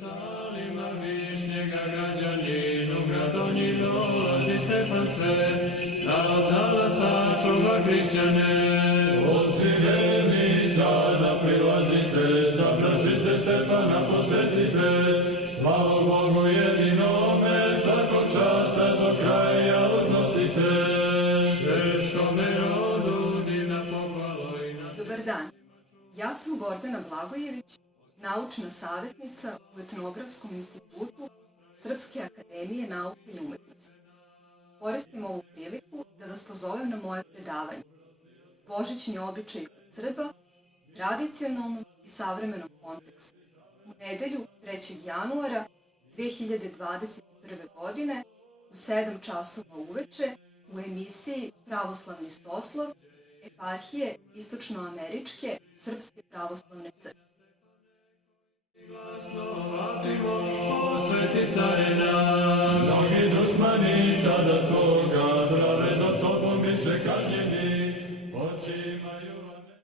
Salima višnjega građaninu, gradonji dolazi Stefan Svet, narod zala sačuva hrišćane. Osvijeni sada prilazite, sabraši se Stefana posjetite, slavu Bogu jedinome, svakog časa do kraja uznosite. Svjetskome rodu divna pohvalo i na... Dobar dan, ja sam Gordana Blagojević, naučna savjetnica u Etnografskom institutu Srpske akademije nauke i umetnosti. Koristim ovu priliku da vas pozovem na moje predavanje Božićni običaj kod Srba, tradicionalnom i savremenom kontekstu, u nedelju 3. januara 2021. godine u 7 časova uveče u emisiji Pravoslavni stoslov Eparhije Istočnoameričke Srpske pravoslavne crkve. Glasno vapimo, osveti carina, mnogi dušmani stada toga, pravedno tobom biše kažnjeni.